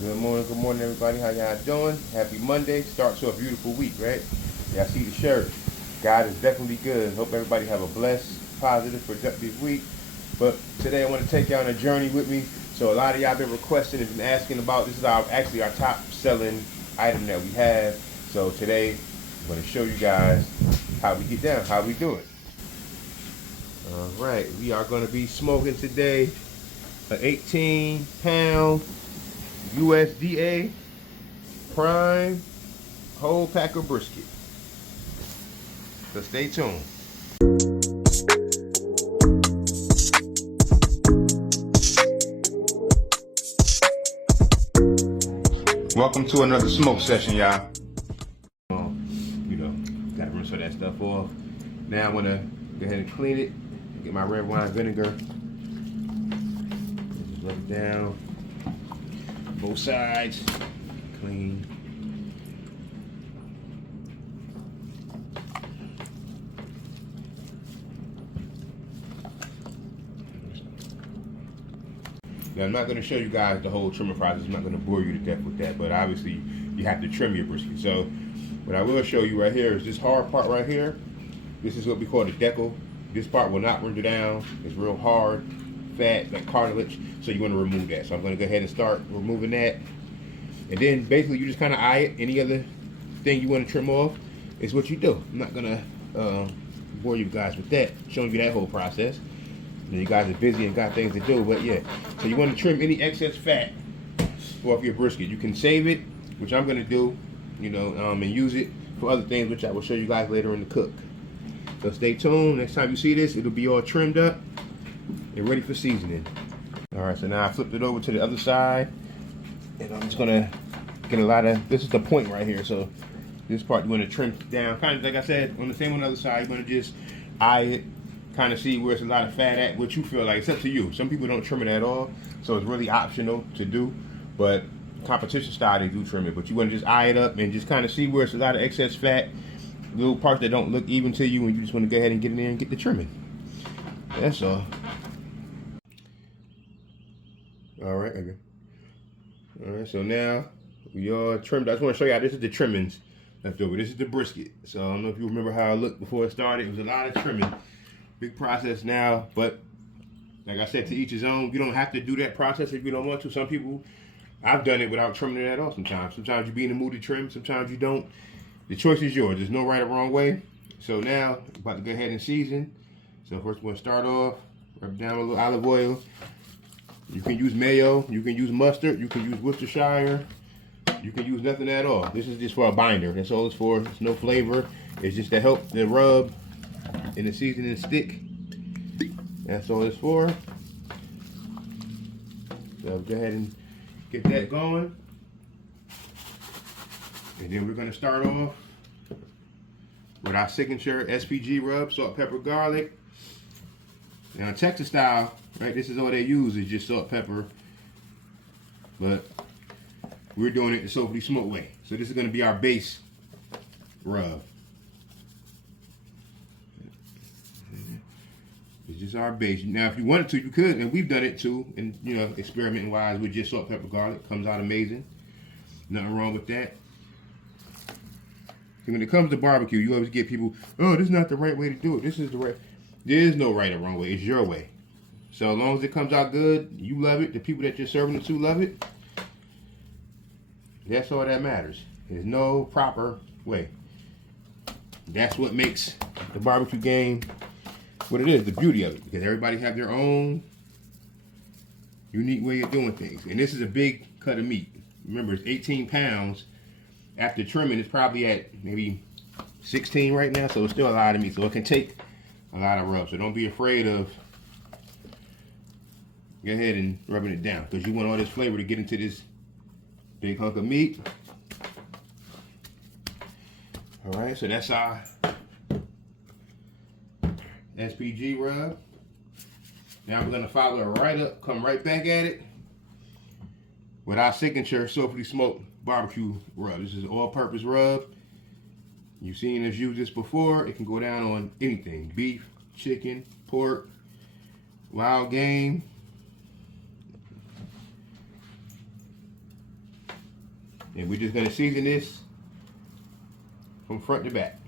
Good morning, everybody. How y'all doing? Happy Monday. Start to a beautiful week, right? Y'all see the shirt. God is definitely good. Hope everybody have a blessed, positive, productive week. But today I want to take y'all on a journey with me. So a lot of y'all been requesting and been asking about. This is actually our top selling item that we have. So today I'm going to show you guys how we get down, how we do it. All right, we are going to be smoking today an 18-pound USDA prime whole pack of brisket. So stay tuned. Welcome to another smoke session, y'all. Gotta rinse all that stuff off. Now I wanna go ahead and clean it. Get my red wine vinegar. Just rub it down. Both sides. Clean. Now I'm not going to show you guys the whole trimming process. I'm not going to bore you to death with that, but obviously you have to trim your brisket. So what I will show you right here is this hard part right here. This is what we call the decal. This part will not render down. It's real hard, fat, like cartilage. So you want to remove that. So I'm going to go ahead and start removing that. And then basically you just kind of eye it. Any other thing you want to trim off is what you do. I'm not going to bore you guys with that, showing you that whole process. You guys are busy and got things to do, but yeah. So you want to trim any excess fat off your brisket. You can save it, which I'm going to do, and use it for other things, which I will show you guys later in the cook. So stay tuned. Next time you see this, it'll be all trimmed up and ready for seasoning. All right, so now I flipped it over to the other side, and I'm just going to get a lot of, this is the point right here. So this part you want to trim down. Kind of like I said, on the other side, you want to just eye it. Kind of see where it's a lot of fat at, what you feel like. It's up to you. Some people don't trim it at all, so it's really optional to do. But competition style, they do trim it. But you want to just eye it up and just kind of see where it's a lot of excess fat, little parts that don't look even to you, and you just want to go ahead and get in there and get the trimming. That's all. All right, okay. All right, so now we all trimmed. I just want to show y'all, this is the trimmings left over. This is the brisket. So I don't know if you remember how it looked before it started. It was a lot of trimming. Big process now, but like I said, to each his own. You don't have to do that process if you don't want to. Some people, I've done it without trimming it at all sometimes. Sometimes you be in the mood to trim, sometimes you don't. The choice is yours. There's no right or wrong way. So now, I'm about to go ahead and season. So first we're going to start off, rub down a little olive oil. You can use mayo, you can use mustard, you can use Worcestershire. You can use nothing at all. This is just for a binder. That's all it's for. It's no flavor. It's just to help the rub and the seasoning stick. That's all it's for. So go ahead and get that going. And then we're going to start off with our signature SPG rub, salt, pepper, garlic. Now Texas style, right, this is all they use is just salt, pepper. But we're doing it the soulfully smoked way. So this is going to be our base rub. It's just our base. Now, if you wanted to, you could, and we've done it too. And experimenting wise with just salt, pepper, garlic, comes out amazing. Nothing wrong with that. And when it comes to barbecue, you always get people, oh, this is not the right way to do it. This is the right. There is no right or wrong way. It's your way. So as long as it comes out good, you love it. The people that you're serving it to love it. That's all that matters. There's no proper way. That's what makes the barbecue game what it is, the beauty of it, because everybody have their own unique way of doing things. And this is a big cut of meat. Remember, it's 18 pounds. After trimming, it's probably at maybe 16 right now, so it's still a lot of meat. So it can take a lot of rub. So don't be afraid of go ahead and rubbing it down, because you want all this flavor to get into this big hunk of meat. All right, so that's our SPG rub. Now we're gonna follow it right up, come right back at it with our signature soulfully smoked barbecue rub. This is an all-purpose rub. You've seen us use this before. It can go down on anything: beef, chicken, pork, wild game. And we're just gonna season this from front to back.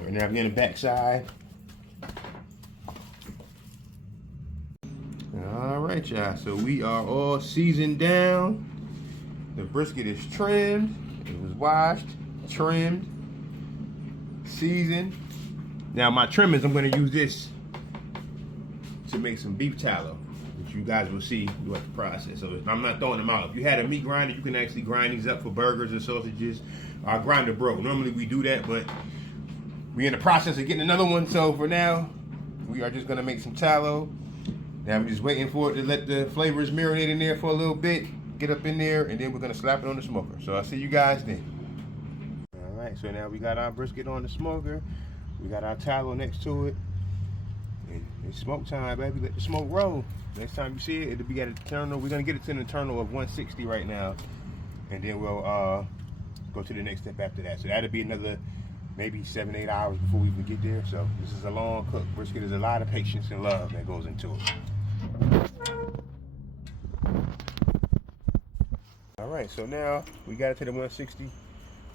Right now I'm getting the back side. All right, y'all. So we are all seasoned down. The brisket is trimmed. It was washed, trimmed, seasoned. Now my trimmings, I'm gonna use this to make some beef tallow, which you guys will see throughout the process. So I'm not throwing them out. If you had a meat grinder, you can actually grind these up for burgers and sausages. Our grinder broke. Normally we do that, but we're in the process of getting another one. So for now, we are just gonna make some tallow. Now I'm just waiting for it to let the flavors marinate in there for a little bit, get up in there, and then we're gonna slap it on the smoker. So I'll see you guys then. All right, so now we got our brisket on the smoker. We got our tallow next to it. And it's smoke time, baby. Let the smoke roll. Next time you see it, it'll be at an internal. We're gonna get it to an internal of 160 right now, and then we'll go to the next step after that. So that'll be another maybe 7-8 hours before we even get there. So this is a long cook. Brisket is a lot of patience and love that goes into it. All right, so now we got it to the 160.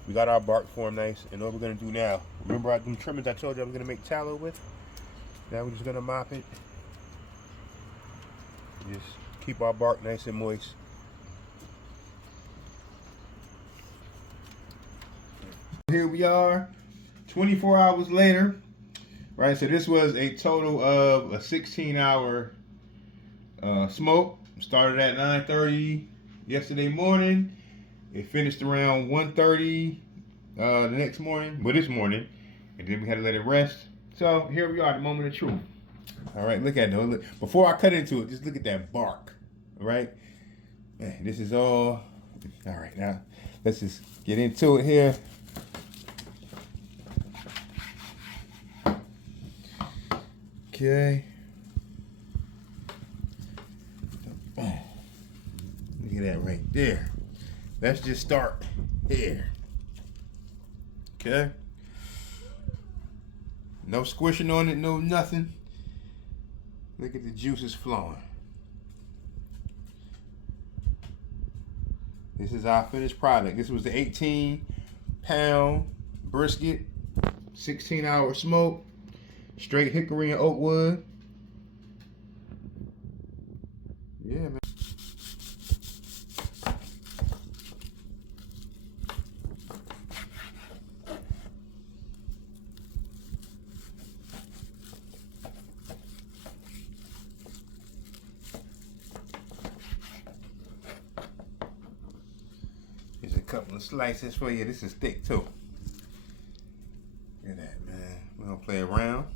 We got our bark form nice, and what we're gonna do now, remember them trimmings I told you I was gonna make tallow with? Now we're just gonna mop it. Just keep our bark nice and moist. Here we are, 24 hours later, right? So this was a total of a 16-hour smoke. Started at 9:30 yesterday morning. It finished around 1:30 the next morning, well this morning, and then we had to let it rest. So here we are, the moment of truth. All right, look at it. Look. Before I cut into it, just look at that bark, all right? Man, this is all right, now let's just get into it here. Okay. Look at that right there. Let's just start here. Okay. No squishing on it, no nothing. Look at the juices flowing. This is our finished product. This was the 18-pound brisket, 16-hour smoke, straight hickory and oak wood. Yeah, man. Here's a couple of slices for you. This is thick too. Look at that, man. We're gonna play around.